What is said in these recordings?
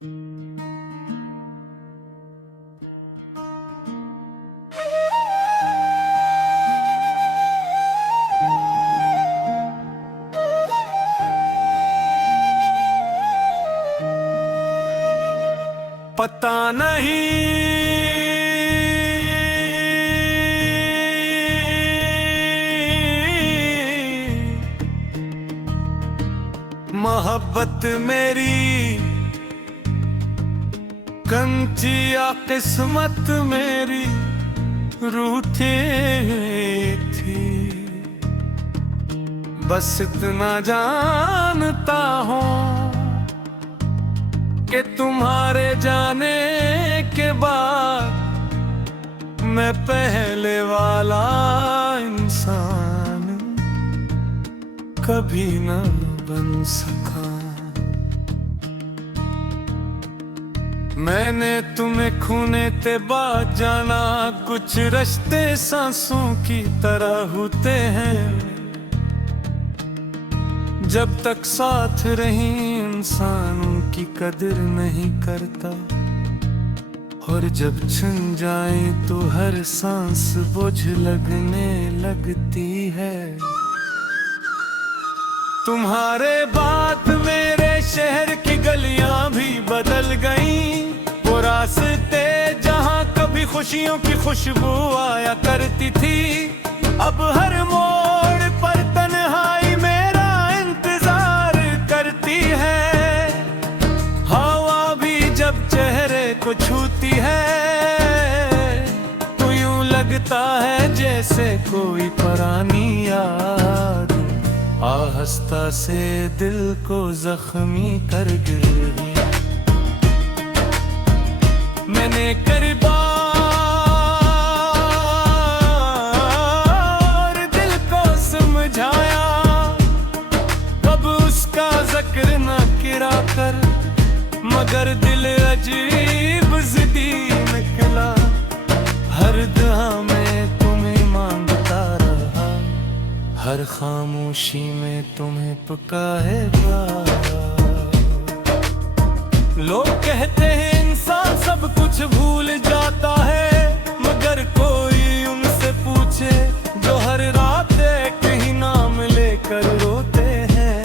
पता नहीं मोहब्बत मेरी कंची या किस्मत मेरी रूठी थी। बस इतना जानता हूँ कि तुम्हारे जाने के बाद मैं पहले वाला इंसान कभी न बन सका। मैंने तुम्हें खूने ते बाद जाना, कुछ रिश्ते सांसों की तरह होते हैं। जब तक साथ रही इंसान उनकी कदर नहीं करता, और जब छिन जाए तो हर सांस बोझ लगने लगती है। तुम्हारे बाद मेरे शहर की गलियां भी बदल गईं। वो रास्ते जहां कभी खुशियों की खुशबू आया करती थी, अब हर मोड़ पर तन्हाई मेरा इंतजार करती है। हवा भी जब चेहरे को छूती है तो यूं लगता है जैसे कोई पुरानी याद आहिस्ता से दिल को जख्मी कर गई। मैंने बार दिल को समझाया, कब उसका जिक्र न किया कर, मगर दिल अजीब जिद्दी निकला। हर दुआ में तुम्हें मांगता रहा, हर खामोशी में तुम्हें पुकारेगा। लोग कहते हैं इंसान सब कुछ भूल जाता है, मगर कोई उनसे पूछे जो हर रात एक ही नाम लेकर रोते हैं।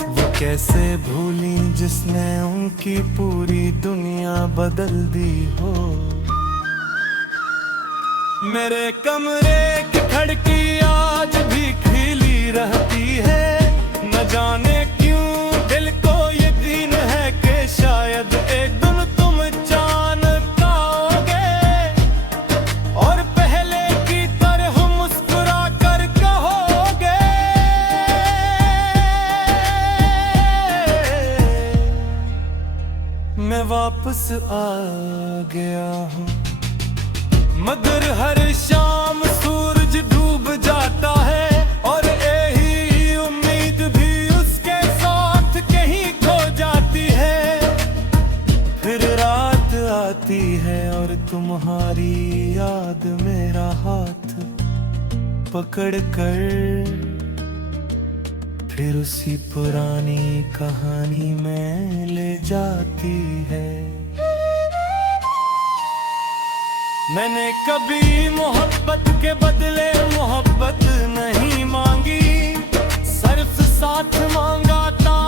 वो कैसे भूली जिसने उनकी पूरी दुनिया बदल दी हो। मेरे कमरे की खिड़की आज भी खुली रहती है, न जाने क्यों दिल को यकीन है कि शायद एक दिन तुम जान पाओगे, और पहले की तरह मुस्कुरा कर कहोगे मैं वापस आ गया हूँ। मगर हर शाम सूरज डूब जाता है, और यही उम्मीद भी उसके साथ कहीं खो जाती है। फिर रात आती है और तुम्हारी याद मेरा हाथ पकड़ कर फिर उसी पुरानी कहानी में ले जाती है। मैंने कभी मोहब्बत के बदले मोहब्बत नहीं मांगी, सिर्फ साथ मांगा था,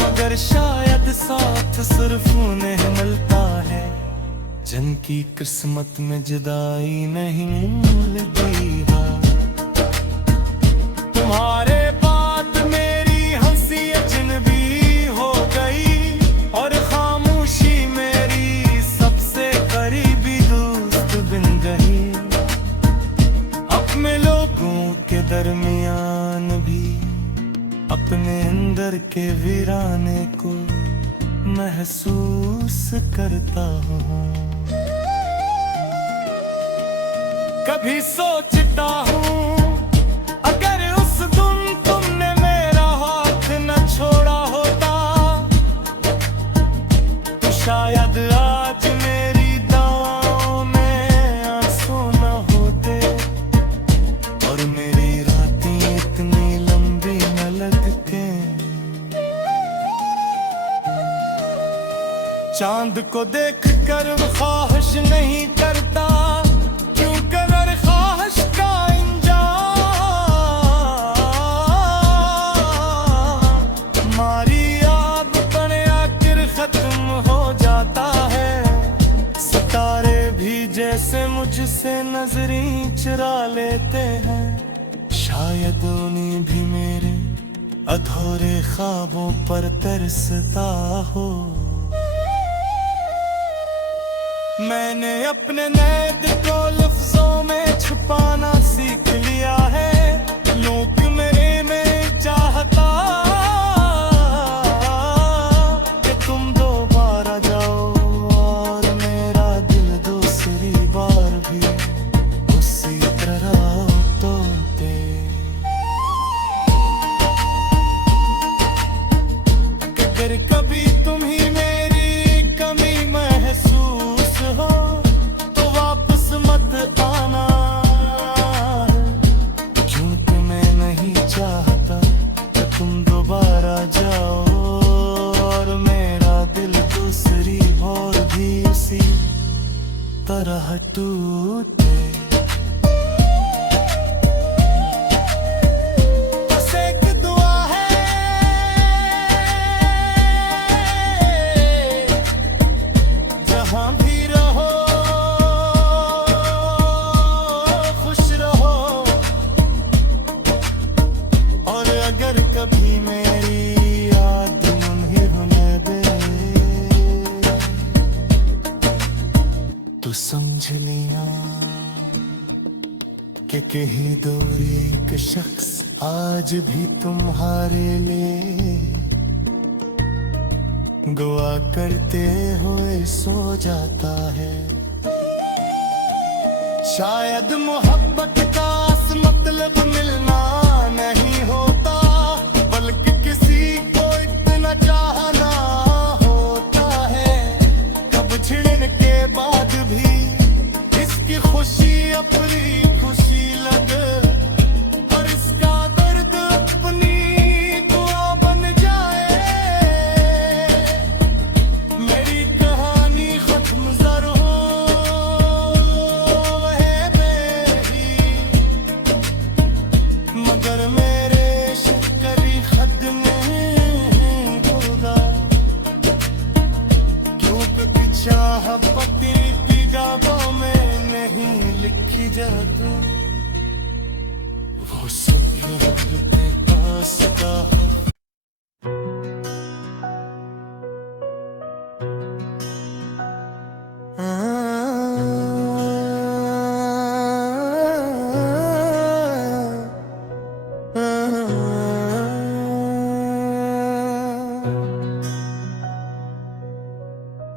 मगर शायद साथ सिर्फ उन्हें मिलता है जिनकी किस्मत में जुदाई नहीं मिलती है। तुम्हारे बाद मेरी हंसी अजनबी हो गई, और खामोशी मेरी सबसे करीबी दोस्त बन गई। अपने लोगों के दरमियान भी अपने अंदर के वीराने को महसूस करता हूँ। कभी सोचता हूँ अगर उस दिन तुमने मेरा हाथ न छोड़ा होता, तो शायद आज मेरी दुआओं में आंसू न होते, और मेरी रातें इतनी लंबी न लगते। चांद को देख कर ख्वाहिश नहीं करता, क्यों कर ख्वाहिश का मारी याद पर आखिर खत्म हो जाता है। सितारे भी जैसे मुझसे नजरें चुरा लेते हैं, शायद उन्हीं भी मेरे अधूरे ख्वाबों पर तरसता हो। मैंने अपने नैद को लफ्जों में छुपाना सीख लिया है, लोग मेरे में चाहता कि तुम दोबारा जाओ, और मेरा दिल दूसरी बार भी उसी तरह तोड़ते। अगर कभी तुम्हें मेरी कमी महसूस हो तो वापस मत आना, क्योंकि मैं नहीं चाहता कि तुम दोबारा जाओ, और मेरा दिल दूसरी और भी उसी तरह टूटे। बस एक दुआ है, जहां भी रहो खुश रहो, और अगर कभी मेरी याद उन्हें दे तो समझ लिया कि कहीं दूर एक शख्स आज भी तुम्हारे लिए दुआ करते हुए सो जाता है। शायद मोहब्बत का मतलब मिलना नहीं होता, बल्कि किसी को इतना चाहना होता है। कब छिड़ने के बाद भी इसकी खुशी अपनी खुशी लगे, और इसका दर्द अपनी दुआ बन जाए। मेरी कहानी खत्म जर हो है मेरी, मगर मेरे शिकरी खत नहीं होगा, क्योंकि चाहत की किताबों में नहीं लिखी जाती, वो सब रब के पास का है।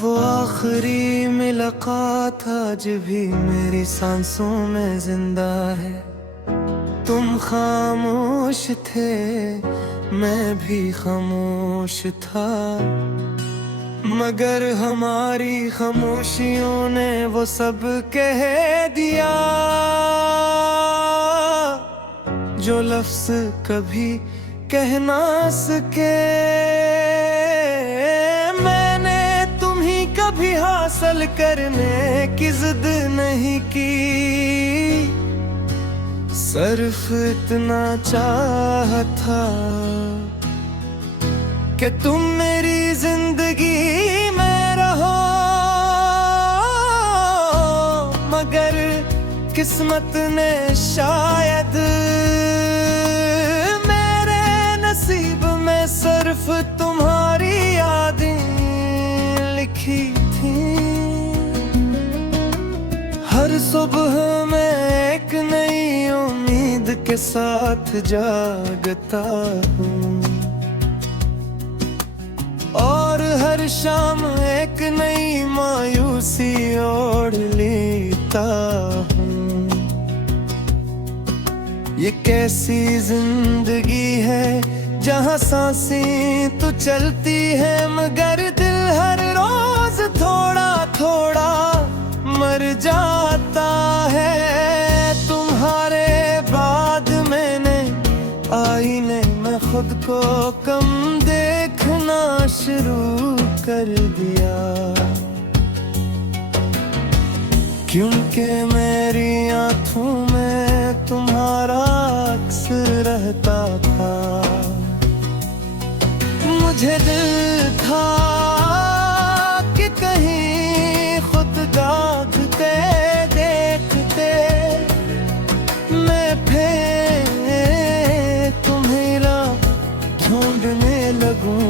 वो आखिरी मुलाकात आज भी मेरी सांसों में जिंदा है। तुम खामोश थे, मैं भी खामोश था, मगर हमारी खामोशियों ने वो सब कह दिया जो लफ्ज कभी कह ना सके। मैंने तुम्हीं कभी हासिल करने की जिद नहीं की, सिर्फ इतना चाहा था कि तुम मेरी जिंदगी में रहो, मगर किस्मत ने शायद मेरे नसीब में सिर्फ तुम्हारी यादें लिखी थी। हर सुबह मैं एक नई उम्मीद के साथ जागता हूँ, और हर शाम एक नई मायूसी ओढ़ लेता हूँ। ये कैसी जिंदगी है जहाँ सांसें तो चलती है, मगर दिल हर रोज थोड़ा थोड़ा मर जाता है। तुम्हारे बाद मैंने आईने में खुद को कम देखना रोना शुरू कर दिया, क्योंकि मेरी आंखों में तुम्हारा अक्स रहता था। मुझे दिल था कि कहीं खुद देखते देखते मैं फिर तुम्हें ढूंढने लगूं।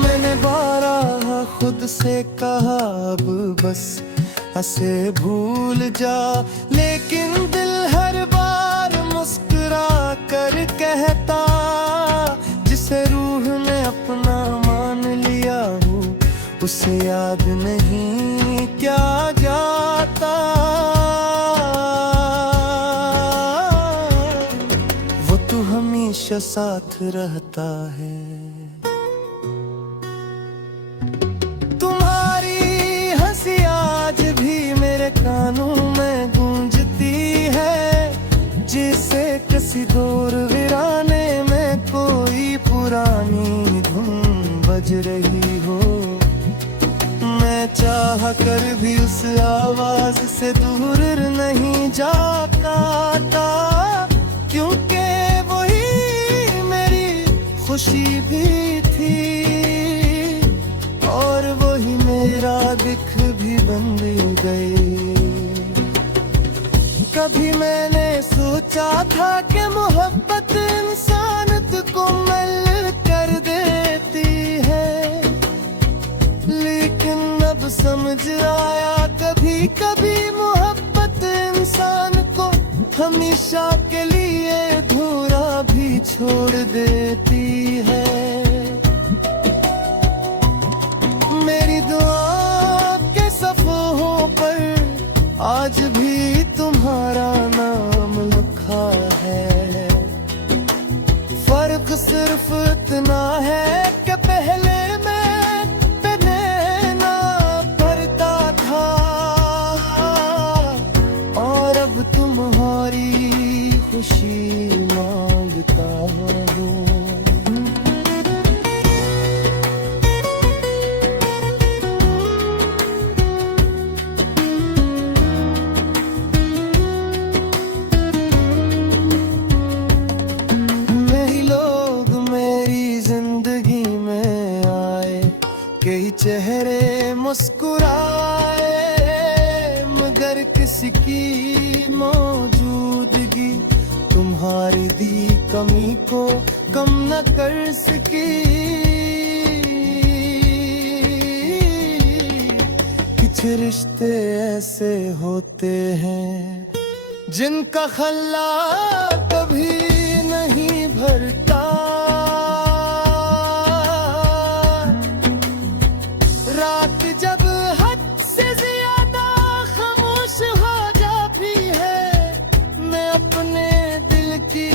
मैंने बारहा खुद से कहा अब बस ऐसे भूल जा, लेकिन दिल हर बार मुस्कुरा कर कहता, जिसे रूह ने अपना मान लिया हो उसे याद नहीं क्या जाता। वो तू हमेशा साथ रहता है। तुम्हारी हंसी आज भी मेरे कानों में गूंजती है, जिसे किसी दूर वीराने में कोई पुरानी धुन बज रही हो। मैं चाह कर भी उस आवाज से दूर नहीं जा पाता, क्योंकि वही मेरी खुशी भी थी और वही मेरा दुख भी बन गई। कभी मैंने सोचा था कि मोहब्बत इंसान को मल कर देती है, लेकिन अब समझ आया कभी कभी मोहब्बत इंसान को हमेशा के लिए अधूरा भी छोड़ देती है। मेरी दुआ के सफ़ों पर आज भी तुम्हारा नाम लिखा है। फर्क सिर्फ इतना है कि पहले मैं पहनना पड़ता था और अब तुम्हारी खुशी मांगता हूँ। कई चेहरे मुस्कुराए, मगर किसी की मौजूदगी तुम्हारी दी कमी को कम न कर सकी। कुछ रिश्ते ऐसे होते हैं जिनका खल्ला कभी नहीं भरता। रात जब हद से ज्यादा खामोश हो जाती है, मैं अपने दिल की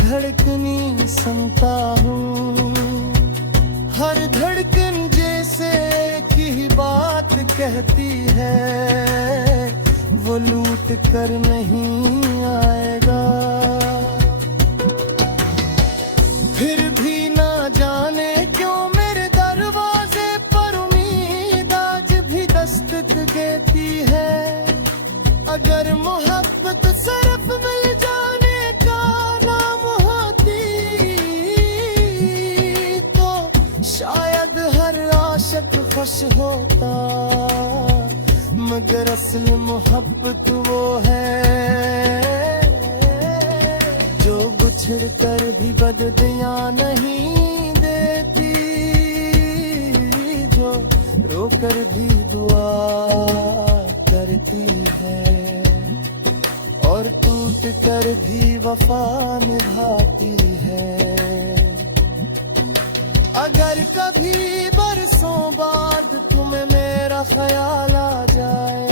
धड़कनी सुनता हूँ। हर धड़कन जैसे की बात कहती है, वो लूट कर नहीं आएगा। फिर भी ना जाने क्यों मेरे दरवाजे दस्तक देती है। अगर मोहब्बत सिर्फ मिल जाने का नाम होती, तो शायद हर आशिक खुश होता। मगर असल मोहब्बत वो है जो बिछड़ कर भी बददियां नहीं देती, जो रोकर भी दुआ करती है और टूट कर भी वफा निभाती है। अगर कभी बरसों बाद तुम्हें मेरा ख्याल आ जाए,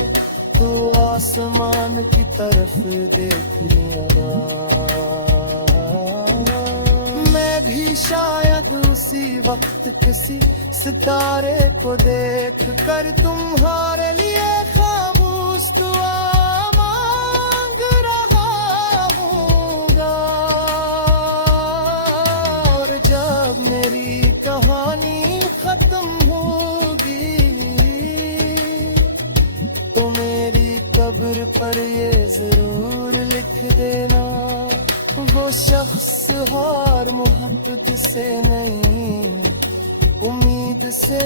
तो आसमान की तरफ देख लेना। मैं भी शायद उसी वक्त किसी सितारे को देख कर तुम्हारे लिए खामोश दुआ मांग रहा हूँगा। वो शख्स और मोहब्बत से नहीं उम्मीद से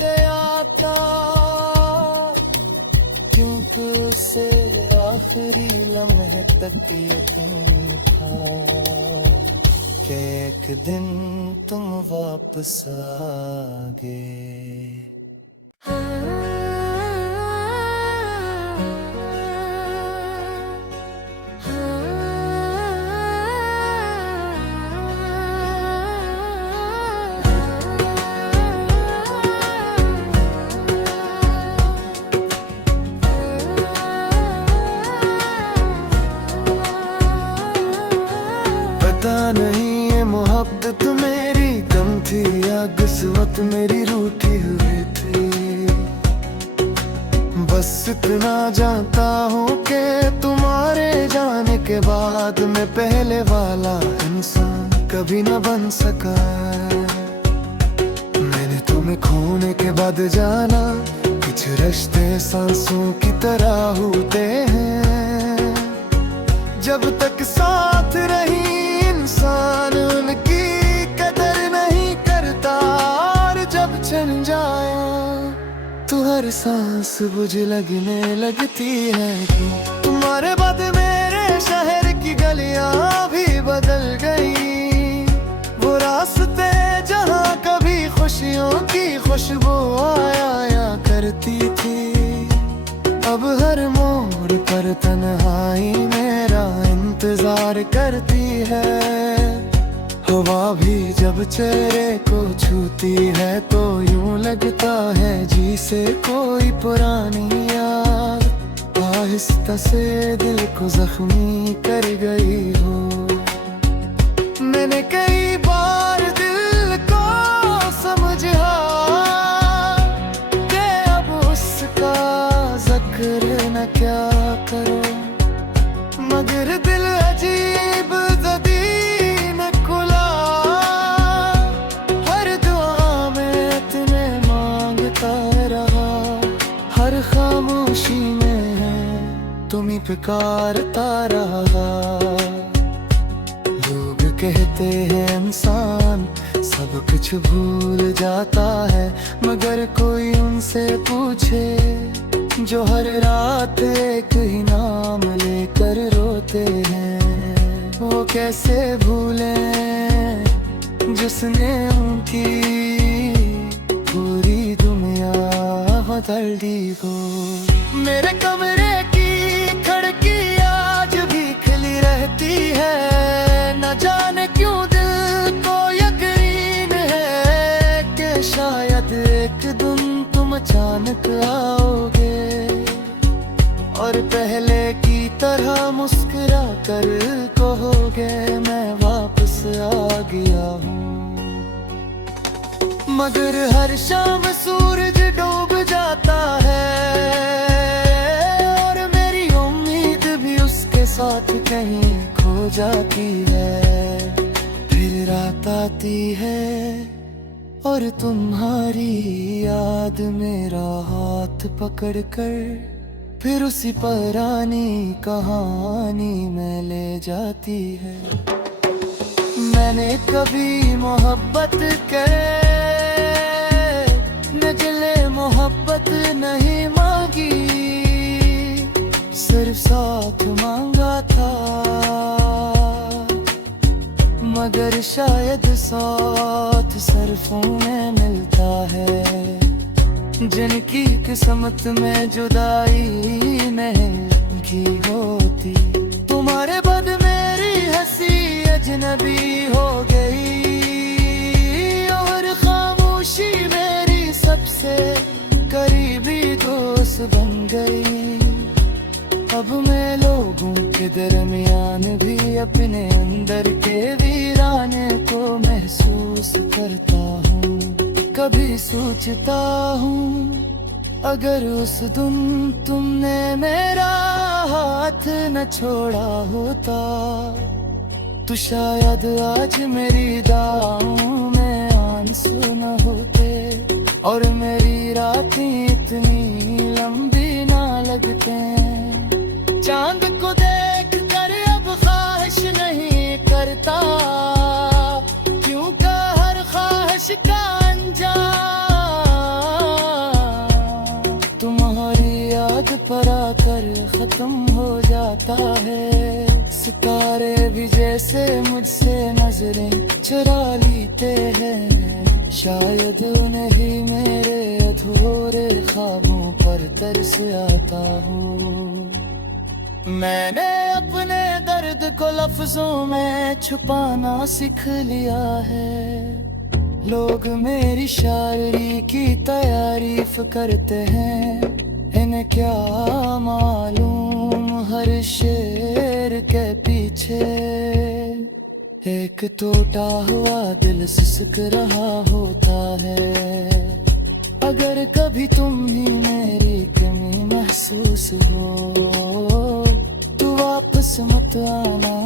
गया था, क्योंकि उसे आखिरी लम्हे तक यकीन था कि एक दिन तुम वापस आओगे। पता नहीं ये मोहब्बत मेरी कम थी या किस्मत मेरी रूठी हुई थी, बस इतना जानता हूँ कि तुम्हारे जाने के बाद मैं पहले वाला इंसान कभी न बन सका। मैंने तुम्हें खोने के बाद जाना कुछ रिश्ते सांसों की तरह होते हैं, जब तक साथ रही इंसान उनकी कदर नहीं करता, और जब चल जाया तो हर सांस बुझ लगने लगती है। तुम्हारे बाद मेरे शहर की गलियां भी बदल गई, वो रास्ते जहां कभी खुशियों की खुशबू आया करती थी, अब हर मोड़ पर तन्हाई मेरा इंतजार करती है। हवा भी जब चेहरे को छूती है तो यूं लगता है जैसे कोई पुरानी याद आहिस्ता से दिल को जख्मी कर गई हो। मैंने कई बार दिल को समझा कि अब उसका जिक्र न क्या करो, मगर दिल अजीब जदी न खुला, हर दुआ में इतने मांगता रहा, हर खामोशी में तुम्हीं पुकारता रहा। लोग कहते हैं इंसान सब कुछ भूल जाता है, मगर कोई उनसे पूछे जो हर रात एक ही नाम लेकर रोते हैं, वो कैसे भूलें जिसने उनकी पूरी दुनिया बदल दी हो। मेरे कमरे की खिड़की आज भी खुली रहती है, न जाने क्यों दिल को यकीन है कि शायद एक दिन तुम अचानक आओगे, और पहले की तरह मुस्कुरा कर कहोगे मैं वापस आ गया हूँ। मगर हर शाम सूरज डूब जाता है, और मेरी उम्मीद भी उसके साथ कहीं खो जाती है। फिर रात आती है और तुम्हारी याद मेरा हाथ पकड़ कर फिर उसी पुरानी कहानी में ले जाती है। मैंने कभी मोहब्बत के नजले मोहब्बत नहीं मांगी, सिर्फ साथ मांगा था, मगर शायद साथ सरफों में मिलता है, जिनकी किस्मत में जुदाई नहीं की होती। तुम्हारे बाद मेरी हंसी अजनबी हो गई, और खामोशी मेरी सबसे करीबी दोस्त बन गई। अब मैं लोगों के दरमियान भी अपने अंदर के वीराने को महसूस करता हूँ। कभी सोचता हूँ अगर उस दिन तुमने मेरा हाथ न छोड़ा होता, तो शायद आज मेरी दाहों में आंसू न होते, और मेरी रातें इतनी लंबी ना लगते। चांद को देख कर अब ख्वाहिश नहीं आता है। सितारे भी जैसे मुझसे नजरें चुरा लेते हैं, शायद उन्हें मेरे अधूरे ख्वाबों पर तरस आता हो। मैंने अपने दर्द को लफ्जों में छुपाना सीख लिया है। लोग मेरी शायरी की तारीफ करते हैं, इन्हें क्या मालूम हर शेर के पीछे एक टूटा हुआ दिल सिसक रहा होता है। अगर कभी तुम ही मेरी कमी महसूस हो तो वापस मत आना,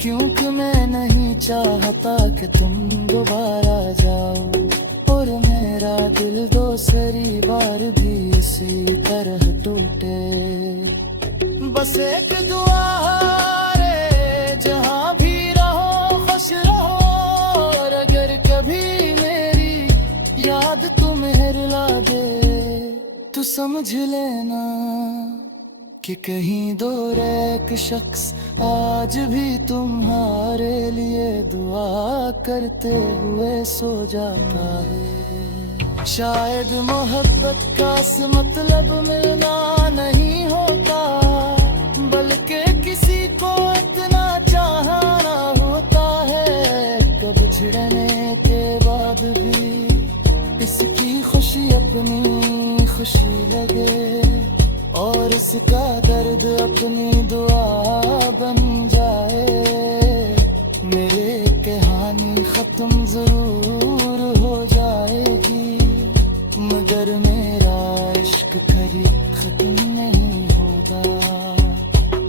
क्योंकि मैं नहीं चाहता कि तुम दोबारा जाओ और मेरा दिल दूसरी बार भी इसी तरह टूटे। बस एक दुआ रे जहां भी रहो खुश रहो, और अगर कभी मेरी याद तुम्हें रुला दे तो समझ लेना कि कहीं दूर एक शख्स आज भी तुम्हारे लिए दुआ करते हुए सो जाता है। शायद मोहब्बत का मतलब मिलना नहीं होता, बल्कि किसी को इतना चाहना होता है। कब छिड़ने के बाद भी इसकी खुशी अपनी खुशी लगे, और इसका दर्द अपनी दुआ बन जाए। मेरे कहानी खत्म जरूर हो जाएगी, मगर मेरा इश्क कभी खत्म नहीं होगा,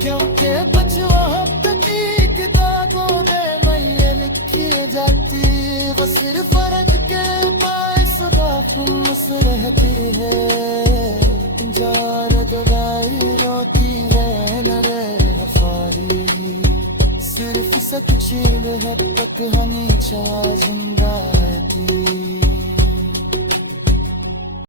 क्योंकि बचवाहती किताबों में मैं लिखी जाती, वो सिर्फ फर्क के बायस बाखुश रहती है। जार दगाई रोती है न रे वफाई, सिर्फ सच्ची मोहब्बत हमेशा जिंदा